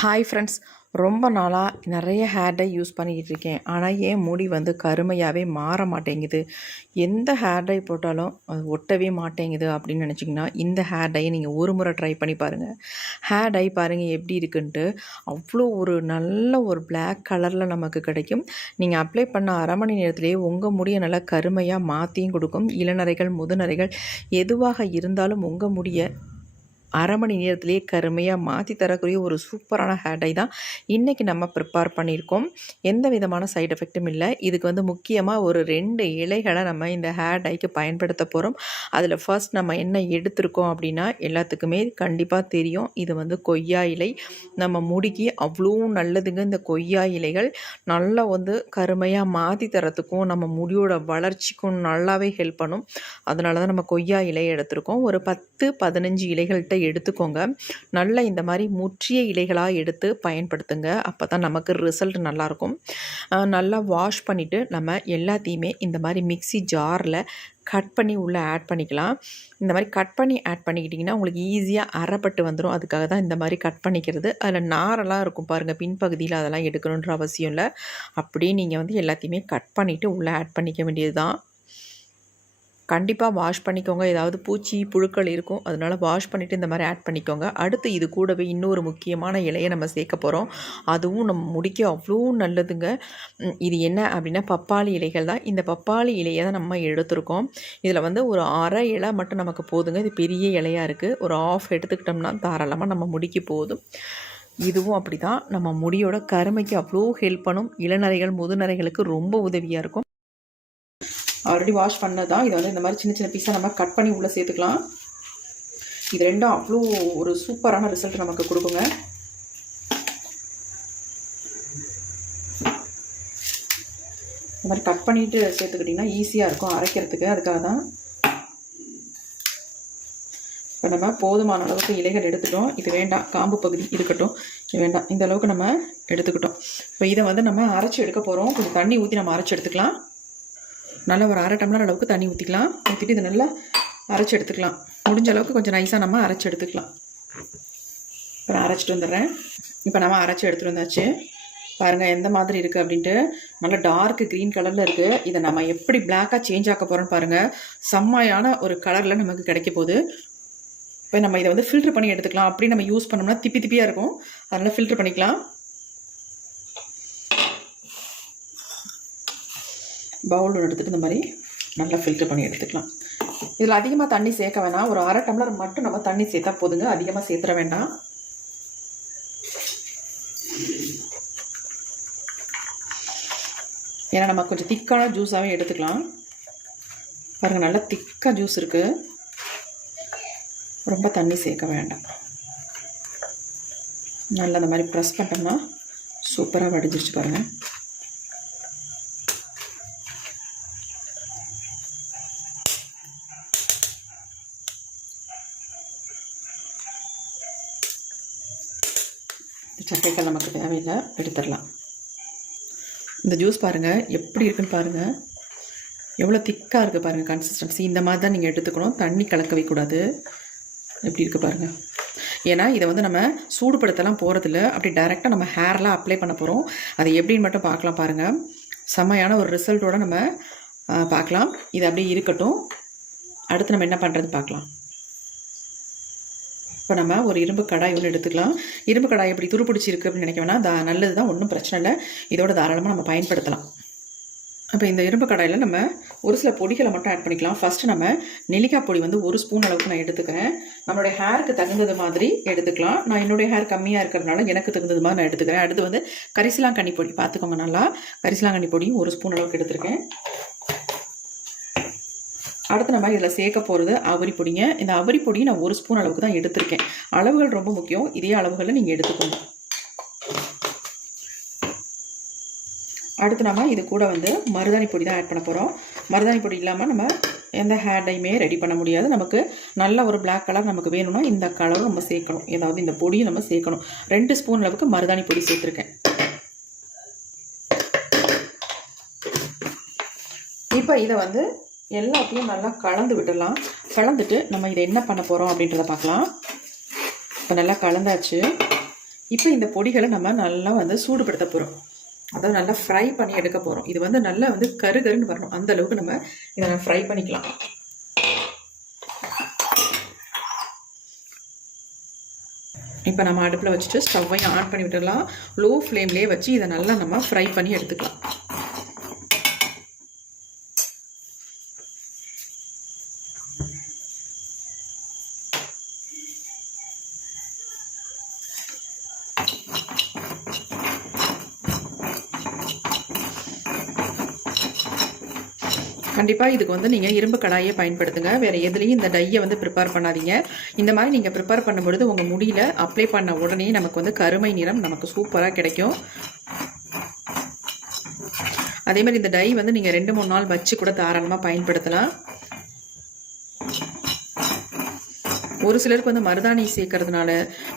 Hi friends, ரொம்ப நாளாக நிறைய ஹேர் டை யூஸ் பண்ணிக்கிட்டு இருக்கேன். ஆனால் என் முடி கருமையாகவே மாற மாட்டேங்குது. எந்த ஹேர் டை போட்டாலும் அது ஒட்டவே மாட்டேங்குது அப்படின்னு நினச்சிங்கன்னா, இந்த ஹேர் டையை நீங்கள் ஒரு முறை ட்ரை பண்ணி பாருங்கள். ஹேர் டை பாருங்கள் எப்படி இருக்குன்ட்டு. அவ்வளோ ஒரு நல்ல ஒரு பிளாக் கலரில் நமக்கு கிடைக்கும். நீங்கள் அப்ளை பண்ண அரை மணி நேரத்துலேயே உங்கள் முடியை நல்லா கருமையாக மாற்றியும் கொடுக்கும். இளநரைகள், முதுநரைகள் எதுவாக இருந்தாலும் உங்கள் முடியை அரை மணி நேரத்திலேயே கருமையாக மாற்றி தரக்கூடிய ஒரு சூப்பரான ஹேர் டை தான் இன்றைக்கி நம்ம ப்ரிப்பேர் பண்ணியிருக்கோம். எந்த விதமான சைடு எஃபெக்ட்டும் இல்லை. இதுக்கு முக்கியமாக ஒரு 2 இலைகளை நம்ம இந்த ஹேர் டைக்கு பயன்படுத்த போகிறோம். அதில் ஃபர்ஸ்ட் நம்ம என்ன எடுத்திருக்கோம் அப்படின்னா, எல்லாத்துக்குமே கண்டிப்பாக தெரியும், இது கொய்யா இலை. நம்ம முடிக்கு அவ்வளோ நல்லதுங்க. இந்த கொய்யா இலைகள் நல்லா கருமையாக மாற்றி தரத்துக்கும் நம்ம முடியோட வளர்ச்சிக்கும் நல்லாவே ஹெல்ப் பண்ணும். அதனால தான் நம்ம கொய்யா இலையை எடுத்திருக்கோம். ஒரு 10-15 இலைகள்கிட்ட எடுத்துக்கோங்க. நல்லா இந்த மாதிரி முற்றிய இலைகளாக எடுத்து பயன்படுத்துங்க. அப்போ தான் நமக்கு ரிசல்ட் நல்லாயிருக்கும். நல்லா வாஷ் பண்ணிவிட்டு நம்ம எல்லாத்தையுமே இந்த மாதிரி மிக்ஸி ஜாரில் கட் பண்ணி உள்ளே ஆட் பண்ணிக்கலாம். இந்த மாதிரி கட் பண்ணி ஆட் பண்ணிக்கிட்டிங்கன்னா உங்களுக்கு ஈஸியாக அரைப்பட்டு வந்துடும். அதுக்காக தான் இந்த மாதிரி கட் பண்ணிக்கிறது. அதில் நாரெல்லாம் இருக்கும் பாருங்கள், பின்பகுதியில் அதெல்லாம் எடுக்கணுன்ற அவசியம் இல்லை. அப்படியே நீங்கள் எல்லாத்தையுமே கட் பண்ணிவிட்டு உள்ளே ஆட் பண்ணிக்க வேண்டியது தான். கண்டிப்பாக வாஷ் பண்ணிக்கோங்க. ஏதாவது பூச்சி புழுக்கள் இருக்கும், அதனால் வாஷ் பண்ணிவிட்டு இந்த மாதிரி ஆட் பண்ணிக்கோங்க. அடுத்து இது கூடவே இன்னொரு முக்கியமான இலையை நம்ம சேர்க்க போகிறோம். அதுவும் நம்ம முடிக்க அவ்வளோ நல்லதுங்க. இது என்ன அப்படின்னா, பப்பாளி இலைகள் தான். இந்த பப்பாளி இலையை தான் நம்ம எடுத்துருக்கோம். இதில் ஒரு அரை இலை மட்டும் நமக்கு போதுங்க. இது பெரிய இலையாக இருக்குது. ஒரு ஆஃப் எடுத்துக்கிட்டோம்னா தாராளமாக நம்ம முடிக்கு போதும். இதுவும் அப்படி தான், நம்ம முடியோட கருமைக்கு அவ்வளோ ஹெல்ப் பண்ணும். இளநரைகள், முதுநரைகளுக்கு ரொம்ப உதவியாக இருக்கும். ஆல்ரெடி வாஷ் பண்ணதான். இதை இந்த மாதிரி சின்ன சின்ன பீஸாக நம்ம கட் பண்ணி உள்ளே சேர்த்துக்கலாம். இது ரெண்டும் அவ்வளோ ஒரு சூப்பரான ரிசல்ட் நமக்கு கொடுக்குங்க. இந்த மாதிரி கட் பண்ணிவிட்டு சேர்த்துக்கிட்டிங்கன்னா ஈஸியாக இருக்கும் அரைக்கிறதுக்கு. அதுக்காக தான். இப்போ நம்ம போதுமான அளவுக்கு இலைகள் எடுத்துட்டோம். இது வேண்டாம், காம்பு பகுதி இருக்கட்டும், இது வேண்டாம். இந்த அளவுக்கு நம்ம எடுத்துக்கிட்டோம். இப்போ இதை நம்ம அரைச்சி எடுக்க போகிறோம். கொஞ்சம் தண்ணி ஊற்றி நம்ம அரைச்சி எடுத்துக்கலாம். நல்லா ஒரு அரை டம்ளர் அளவுக்கு தண்ணி ஊற்றிக்கலாம். ஊற்றிட்டு இதை நல்லா அரைச்சி எடுத்துக்கலாம். முடிஞ்ச அளவுக்கு கொஞ்சம் நைஸாக நம்ம அரைச்சி எடுத்துக்கலாம். இப்போ நான் அரைச்சிட்டு வந்துடுறேன். இப்போ நம்ம அரைச்சி எடுத்துகிட்டு வந்தாச்சு. பாருங்கள் எந்த மாதிரி இருக்குது அப்படின்ட்டு. நல்லா டார்க் க்ரீன் கலரில் இருக்குது. இதை நம்ம எப்படி பிளாக்காக சேஞ்ச் ஆக்க போகிறோன்னு பாருங்கள். செம்மையான ஒரு கலரில் நமக்கு கிடைக்க போகுது. இப்போ நம்ம இதை ஃபில்ட்ரு பண்ணி எடுத்துக்கலாம். அப்படி நம்ம யூஸ் பண்ணோம்னா திப்பி திப்பியாக இருக்கும். அதனால் ஃபில்ட்ரு பண்ணிக்கலாம். பவுல் எடுத்துகிட்டு இந்த மாதிரி நல்லா ஃபில்டர் பண்ணி எடுத்துக்கலாம். இதில் அதிகமாக தண்ணி சேர்க்க வேணாம். ஒரு அரை டம்ளர் மட்டும் நம்ம தண்ணி சேர்த்தா போதுங்க. அதிகமாக சேர்த்துற வேண்டாம். ஏன்னா நம்ம கொஞ்சம் திக்கான ஜூஸாகவே எடுத்துக்கலாம். பாருங்கள், நல்லா திக்காக ஜூஸ் இருக்குது. ரொம்ப தண்ணி சேர்க்க வேண்டாம். நல்லா இந்த மாதிரி ப்ரெஸ் பண்ணிட்டோம்னா சூப்பராக வடிஞ்சிருச்சு பாருங்கள். சக்கைகள் நமக்கு தேவையில்லை, எடுத்துடலாம். இந்த ஜூஸ் பாருங்கள் எப்படி இருக்குன்னு பாருங்கள். எவ்வளோ திக்காக இருக்குது பாருங்கள் கன்சிஸ்டன்சி. இந்த மாதிரி தான் நீங்கள் எடுத்துக்கணும். தண்ணி கலக்கவே கூடாது. எப்படி இருக்குது பாருங்கள். ஏன்னா இதை நம்ம சூடுபடுத்தலாம் போகிறதில்ல. அப்படி டைரெக்டாக நம்ம ஹேர்லாம் அப்ளை பண்ண போகிறோம். அது எப்படின்னு மட்டும் பார்க்கலாம் பாருங்கள். செம்மையான ஒரு ரிசல்ட்டோடு நம்ம பார்க்கலாம். இது அப்படியே இருக்கட்டும். அடுத்து நம்ம என்ன பண்ணுறது பார்க்கலாம். இப்போ நம்ம ஒரு இரும்பு கடாய் ஒன்று எடுத்துக்கலாம். இரும்பு கடாய் எப்படி துருப்பிடிச்சிருக்கு அப்படின்னு நினைக்க வேணாம். நல்லது தான், ஒன்றும் பிரச்சனை இல்லை. இதோட தாராளமாக நம்ம பயன்படுத்தலாம். அப்போ இந்த இரும்பு கடாயில் நம்ம ஒரு சில பொடிகளை மட்டும் ஆட் பண்ணிக்கலாம். ஃபஸ்ட்டு நம்ம நெல்லிக்காய் பொடி 1 ஸ்பூன் அளவுக்கு நான் எடுத்துக்கிறேன். நம்மளுடைய ஹேருக்கு தகுந்தது மாதிரி எடுத்துக்கலாம். நான் என்னுடைய ஹேர் கம்மியாக இருக்கிறதுனால எனக்கு தகுந்தது மாதிரி நான் எடுத்துக்கிறேன். அடுத்து கரிசலாங்கண்ணி பொடி பார்த்துக்கோங்க. நல்லா கரிசலாங்கண்ணி பொடியும் 1 ஸ்பூன் அளவுக்கு எடுத்துருக்கேன். அடுத்து நம்ம இதில் சேர்க்க போகிறது அவரி பொடிங்க. இந்த அவரி பொடியை நான் 1 ஸ்பூன் அளவுக்கு தான் எடுத்திருக்கேன். அளவுகள் ரொம்ப முக்கியம். இதே அளவுகளில் நீங்கள் எடுத்துக்கோங்க. அடுத்து நம்ம இது கூட மருதாணி பொடி தான் ஆட் பண்ண போகிறோம். மருதாணி பொடி இல்லாமல் நம்ம எந்த ஹேர் டையுமே ரெடி பண்ண முடியாது. நமக்கு நல்ல ஒரு பிளாக் கலர் நமக்கு வேணும்னா இந்த கலரும் நம்ம சேர்க்கணும். ஏதாவது இந்த பொடியும் நம்ம சேர்க்கணும். 2 ஸ்பூன் அளவுக்கு மருதாணி பொடி சேர்த்துருக்கேன். இப்போ இதை எல்லாத்தையும் நல்லா கலந்து விட்டுடலாம். கலந்துட்டு நம்ம இதை என்ன பண்ண போகிறோம் அப்படின்றத பார்க்கலாம். இப்போ நல்லா கலந்தாச்சு. இப்போ இந்த பொடிகளை நம்ம நல்லா வந்து சூடுபடுத்த போகிறோம். அதாவது நல்லா ஃப்ரை பண்ணி எடுக்க போகிறோம். இது வந்து நல்லா வந்து கருகருன்னு வரணும். அந்த அளவுக்கு நம்ம இதை ஃப்ரை பண்ணிக்கலாம். இப்போ நம்ம அடுப்பில் வச்சுட்டு ஸ்டவ்வையும் ஆன் பண்ணி விட்டுடலாம். லோ ஃப்ளேம்லேயே வச்சு இதை நல்லா நம்ம ஃப்ரை பண்ணி எடுத்துக்கலாம். கண்டிப்பாக இதுக்கு வந்து நீங்கள் இரும்பு கடாயை பயன்படுத்துங்க. வேறு எதுலேயும் இந்த டையை வந்து ப்ரிப்பேர் பண்ணாதீங்க. இந்த மாதிரி நீங்கள் ப்ரிப்பேர் பண்ணும்பொழுது உங்கள் முடியில் அப்ளை பண்ண உடனே நமக்கு வந்து கருமை நிறம் நமக்கு சூப்பராக கிடைக்கும். அதே மாதிரி இந்த டை வந்து நீங்கள் 2-3 நாள் வச்சு கூட தாராளமாக பயன்படுத்தலாம். ஒரு சிலருக்கு வந்து மருதாணி சேர்க்கறதுனால,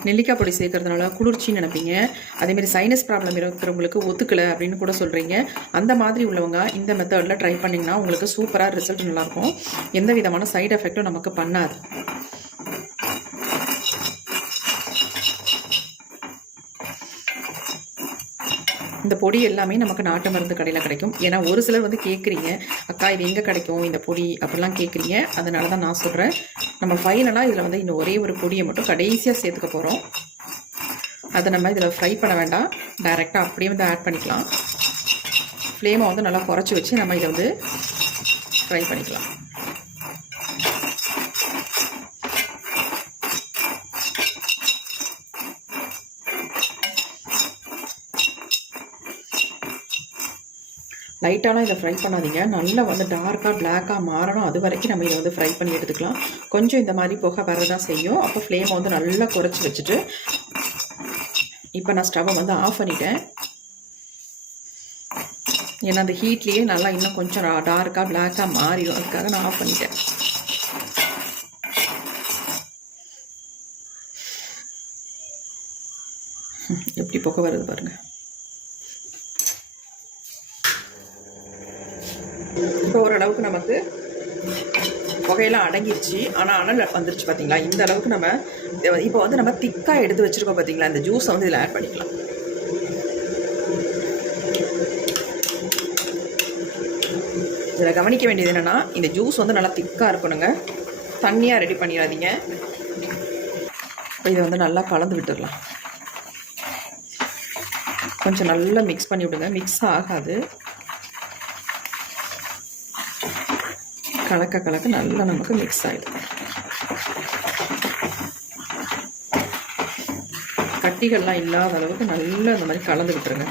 நெல்லிக்காய் பொடி சேர்க்கறதுனால குளிர்ச்சின்னு நினைப்பீங்க. அதேமாதிரி சைனஸ் ப்ராப்ளம் இருக்கிறவங்களுக்கு ஒத்துக்கலை அப்படின்னு கூட சொல்கிறீங்க. அந்த மாதிரி உள்ளவங்க இந்த மெத்தடில் ட்ரை பண்ணிங்கன்னா உங்களுக்கு சூப்பராக ரிசல்ட் நல்லாயிருக்கும். எந்த விதமான சைடு எஃபெக்டும் நமக்கு பண்ணாது. இந்த பொடி எல்லாமே நமக்கு நாட்டு மருந்து கடையில் கிடைக்கும். ஏன்னா ஒரு சிலர் வந்து கேட்குறீங்க, அக்கா இது எங்கே கிடைக்கும் இந்த பொடி அப்படிலாம் கேட்குறீங்க. அதனால தான் நான் சொல்கிறேன். நம்ம ஃபைனலாக இதில் வந்து இன்னும் ஒரே ஒரு பொடியை மட்டும் கடைசியாக சேர்த்துக்க போகிறோம். அதை நம்ம இதில் ஃப்ரை பண்ண வேண்டாம், டைரெக்டாக அப்படியே வந்து ஆட் பண்ணிக்கலாம். ஃப்ளேமை வந்து நல்லா குறைச்சி வச்சு நம்ம இதை வந்து ஃப்ரை பண்ணிக்கலாம். லைட்டாலாம் இதை ஃப்ரை பண்ணாதீங்க. நல்லா வந்து டார்க்காக பிளாக்காக மாறணும். அது வரைக்கும் நம்ம இதை வந்து ஃப்ரை பண்ணி எடுத்துக்கலாம். கொஞ்சம் இந்த மாதிரி புகை வரதான் செய்யும். அப்போ ஃப்ளேமை வந்து நல்லா குறைச்சி வச்சுட்டு இப்போ நான் ஸ்டவ்வை வந்து ஆஃப் பண்ணிட்டேன். ஏன்னா அந்த ஹீட்லேயே நல்லா இன்னும் கொஞ்சம் டார்க்காக பிளாக்காக மாறிடும். அதுக்காக நான் ஆஃப் பண்ணிட்டேன். எப்படி புகை வருது பாருங்கள். இப்போ ஓரளவுக்கு நமக்கு புகையெல்லாம் அடங்கிடுச்சு. ஆனால் அனல் வந்துருச்சு பார்த்தீங்களா. இந்த அளவுக்கு நம்ம இப்போ வந்து நம்ம திக்காக எடுத்து வச்சுருக்கோம் பார்த்தீங்களா. இந்த ஜூஸை வந்து இதில் ஆட் பண்ணிக்கலாம். இதில் கவனிக்க வேண்டியது என்னென்னா, இந்த ஜூஸ் வந்து நல்லா திக்காக இருக்கணுங்க. தண்ணியாக ரெடி பண்ணிடாதீங்க. இதை வந்து நல்லா கலந்து விட்டுடலாம். கொஞ்சம் நல்லா மிக்ஸ் பண்ணி விடுங்க. மிக்ஸ் ஆகாது. கலக்க கலக்க நல்லா நமக்கு மிக்ஸ் ஆகிடும். கட்டிகள்லாம் இல்லாத அளவுக்கு நல்லா இந்த மாதிரி கலந்து விட்டுருங்க.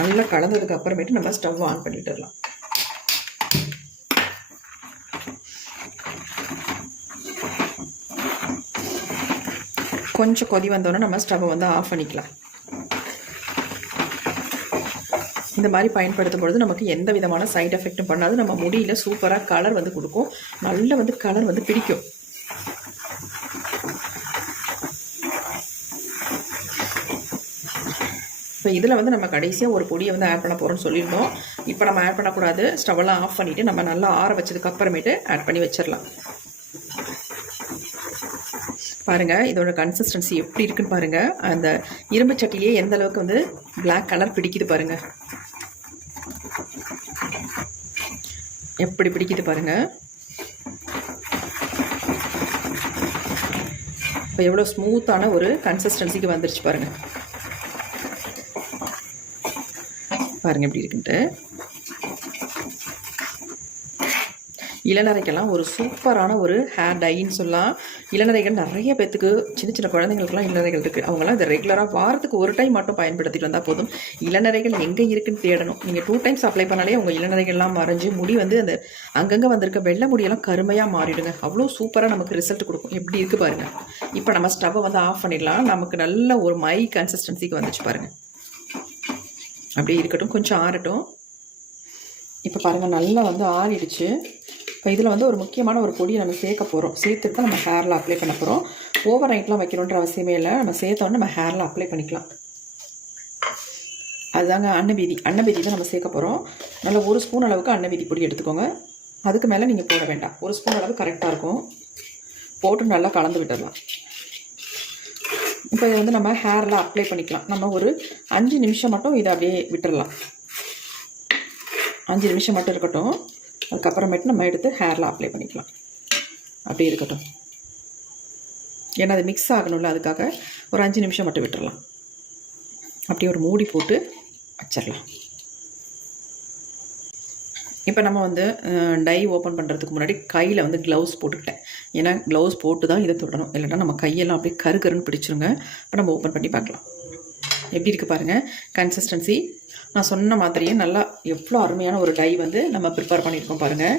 நல்லா கலந்ததுக்கு அப்புறமேட்டு நம்ம ஸ்டவ் ஆன் பண்ணிட்டுடலாம். கொஞ்சம் கொதி வந்தோடனே நம்ம ஸ்டவ்வை வந்து ஆஃப் பண்ணிக்கலாம். இந்த மாதிரி பயன்படுத்தும் பொழுது நமக்கு எந்த விதமான சைடு எஃபெக்டும் பண்ணாது. நம்ம முடியல சூப்பராக கலர் வந்து கொடுக்கும். நல்ல வந்து கலர் வந்து பிடிக்கும். இப்போ இதில் வந்து நம்ம கடைசியாக ஒரு பொடியை வந்து ஆட் பண்ண போகிறோம்னு சொல்லியிருந்தோம். இப்போ நம்ம ஆட் பண்ணக்கூடாது. ஸ்டவ்வெல்லாம் ஆஃப் பண்ணிவிட்டு நம்ம நல்லா ஆற வச்சதுக்கு அப்புறமேட்டு ஆட் பண்ணி வச்சிடலாம். பாருங்கள் இதோட கன்சிஸ்டன்சி எப்படி இருக்குன்னு பாருங்கள். அந்த இரும்பு சட்டிலேயே எந்த அளவுக்கு வந்து பிளாக் கலர் பிடிக்குது பாருங்கள். எப்படி பிடிக்குது பாருங்கள். இப்போ எவ்வளோ ஸ்மூத்தான ஒரு கன்சிஸ்டன்சிக்கு வந்துருச்சு பாருங்கள். பாருங்கள் எப்படி இருக்குன்ட்டு. இளநரைக்கெல்லாம் ஒரு சூப்பரான ஒரு ஹேர் டைன்னு சொல்லலாம். இளநரைகள் நிறைய பேத்துக்கு, சின்ன சின்ன குழந்தைங்களுக்குலாம் இளநரைகள் இருக்குது. அவங்களாம் இதை ரெகுலராக வாரத்துக்கு ஒரு டைம் மட்டும் பயன்படுத்திட்டு வந்தால் போதும். இளநரைகள் எங்கே இருக்குன்னு தேடணும். நீங்கள் 2 டைம்ஸ் அப்ளை பண்ணாலே உங்கள் இளநரைகள்லாம் மறைஞ்சு முடி வந்து அந்த அங்கங்கே வந்திருக்க வெள்ளை முடியெல்லாம் கருமையாக மாறிடுங்க. அவ்வளோ சூப்பராக நமக்கு ரிசல்ட் கொடுக்கும். எப்படி இருக்குது பாருங்கள். இப்போ நம்ம ஸ்டவ்வை வந்து ஆஃப் பண்ணிடலாம். நமக்கு நல்ல ஒரு மை கன்சிஸ்டன்சிக்கு வந்துச்சு பாருங்கள். அப்படியே இருக்கட்டும், கொஞ்சம் ஆறட்டும். இப்போ பாருங்கள் நல்லா வந்து ஆறிடுச்சு. இப்போ இதில் வந்து ஒரு முக்கியமான ஒரு பொடியை நம்ம சேர்க்க போகிறோம். சேர்த்துட்டு தான் நம்ம ஹேரில் அப்ளை பண்ண போகிறோம். ஓவர் நைட்லாம் வைக்கணுன்ற அவசியமே இல்லை. நம்ம சேர்த்தோன்னே நம்ம ஹேரில் அப்ளை பண்ணிக்கலாம். அதுதாங்க அன்னபீதி. அன்னபீதி தான் நம்ம சேர்க்க போகிறோம். நல்லா 1 ஸ்பூன் அளவுக்கு அன்னபீதி பொடி எடுத்துக்கோங்க. அதுக்கு மேலே நீங்கள் போட வேண்டாம். 1 ஸ்பூன் அளவு கரெக்டாக இருக்கும். போட்டு நல்லா கலந்து விட்டுடலாம். இப்போ இதை வந்து நம்ம ஹேரில் அப்ளை பண்ணிக்கலாம். நம்ம ஒரு 5 நிமிஷம் மட்டும் இதை அப்படியே விட்டுடலாம். 5 நிமிஷம் மட்டும் இருக்கட்டும். அதுக்கப்புறமேட்டு நம்ம எடுத்து ஹேரில் அப்ளை பண்ணிக்கலாம். அப்படியே இருக்கட்டும். ஏன்னா அது மிக்ஸ் ஆகணும்ல, அதுக்காக ஒரு 5 நிமிஷம் மட்டும் விட்டுடலாம். அப்படியே ஒரு மூடி போட்டு வச்சிடலாம். இப்போ நம்ம வந்து டை ஓப்பன் பண்ணுறதுக்கு முன்னாடி கையில் வந்து க்ளவுஸ் போட்டுக்கிட்டேன். ஏன்னா க்ளவுஸ் போட்டு தான் இதை தொடணும், இல்லைன்னா நம்ம கையெல்லாம் அப்படியே கருன்னு பிடிச்சிருங்க. இப்போ நம்ம ஓப்பன் பண்ணி பார்க்கலாம். எப்படி இருக்குது பாருங்கள் கன்சிஸ்டன்சி. நான் சொன்ன மாதிரியே நல்லா எவ்வளோ அருமையான ஒரு டை வந்து நம்ம ப்ரிப்பேர் பண்ணியிருக்கோம் பாருங்கள்.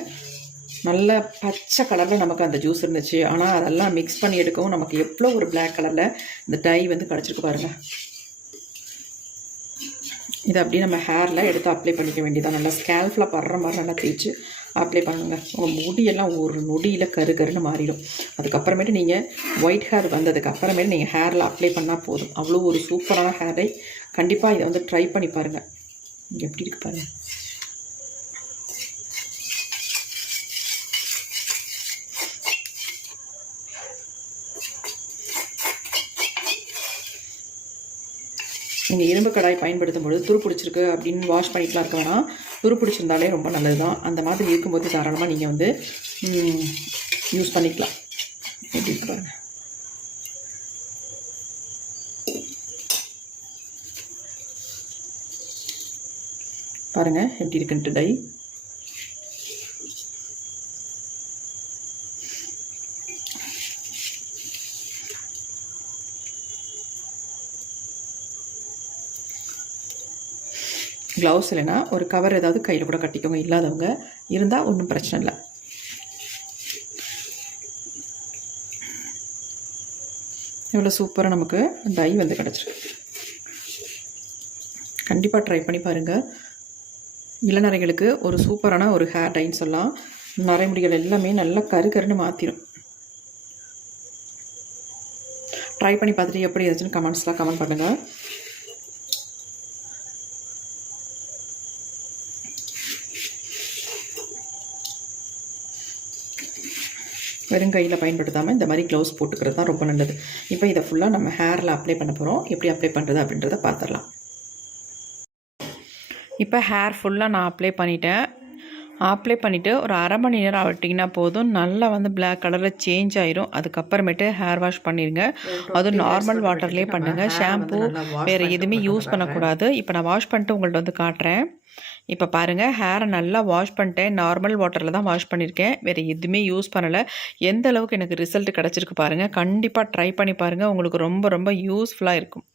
நல்ல பச்சை கலரில் நமக்கு அந்த ஜூஸ் இருந்துச்சு. ஆனால் அதெல்லாம் மிக்ஸ் பண்ணி எடுக்கவும் நமக்கு எவ்வளோ ஒரு பிளாக் கலரில் இந்த டை வந்து கிடச்சிருக்கு பாருங்கள். இதை அப்படியே நம்ம ஹேரில் எடுத்து அப்ளை பண்ணிக்க வேண்டியதான். நல்லா ஸ்கேல்ஃபில் படுற மாதிரி நல்லா தேய்ச்சி அப்ளை பண்ணுங்க. உங்கள் முடியெல்லாம் ஒரு நொடியில் கருன்னு மாறிடும். அதுக்கப்புறமேட்டு நீங்கள் ஒயிட் ஹேர் வந்ததுக்கு அப்புறமேட்டு நீங்கள் ஹேரில் அப்ளை பண்ணால் போதும். அவ்வளோ ஒரு சூப்பரான ஹேரை. கண்டிப்பாக இதை வந்து ட்ரை பண்ணி பாருங்கள். எப்படி இருக்கு பாருங்கள். நீங்கள் இரும்பு கடாய் பயன்படுத்தும் பொழுது துரு பிடிச்சிருக்கு அப்படின்னு வாஷ் பண்ணிக்கலாம் இருக்க வேணாம். துரு பிடிச்சிருந்தாலே ரொம்ப நல்லது தான். அந்த மாதிரி இருக்கும்போது தாராளமாக நீங்கள் வந்து யூஸ் பண்ணிக்கலாம். எப்படி இருக்கு பாருங்கள். பாருங்கள் எப்படி இருக்குன்ட்டு டை. க்ளவுஸ் இல்லைன்னா ஒரு கவர் ஏதாவது கையில் கூட கட்டிக்கோங்க. இல்லாதவங்க இருந்தால் ஒன்றும் பிரச்சனை இல்லை. எவ்வளோ சூப்பராக நமக்கு டை வந்து கிடச்சிருக்கு. கண்டிப்பாக ட்ரை பண்ணி பாருங்கள். இளநரைகளுக்கு ஒரு சூப்பரான ஒரு ஹேர் டைன்னு சொல்லலாம். நரைமுடிகள் எல்லாமே நல்லா கருன்னு மாற்றிடும். ட்ரை பண்ணி பார்த்துட்டு எப்படி இருந்துச்சுன்னு கமெண்ட்ஸ்லாம் கமெண்ட் பண்ணுங்கள். வெறும் கையில் பயன்படுத்தாமல் இந்த மாதிரி க்ளவுஸ் போட்டுக்கிறது தான் ரொம்ப நல்லது. இப்போ இதை ஃபுல்லாக நம்ம ஹேரில் அப்ளை பண்ண போகிறோம். எப்படி அப்ளை பண்ணுறது அப்படின்றத பார்த்துடலாம். இப்போ ஹேர் ஃபுல்லாக நான் அப்ளை பண்ணிட்டேன். அப்ளை பண்ணிவிட்டு ஒரு அரை மணி நேரம் விட்டிங்கன்னா போதும். நல்லா வந்து பிளாக் கலரில் சேஞ்ச் ஆயிரும். அதுக்கப்புறமேட்டு ஹேர் வாஷ் பண்ணிடுங்க. அதுவும் நார்மல் வாட்டர்லேயே பண்ணுங்கள். ஷாம்பு வேறு எதுவுமே யூஸ் பண்ணக்கூடாது. இப்போ நான் வாஷ் பண்ணிட்டு உங்கள்கிட்ட வந்து காட்டுறேன். இப்போ பாருங்கள் ஹேரை நல்லா வாஷ் பண்ணிட்டேன். நார்மல் வாட்டரில் தான் வாஷ் பண்ணியிருக்கேன். வேறு எதுவுமே யூஸ் பண்ணலை. எந்த அளவுக்கு எனக்கு ரிசல்ட் கிடச்சிருக்கு பாருங்கள். கண்டிப்பாக ட்ரை பண்ணி பாருங்கள். உங்களுக்கு ரொம்ப ரொம்ப யூஸ்ஃபுல்லாக இருக்கும்.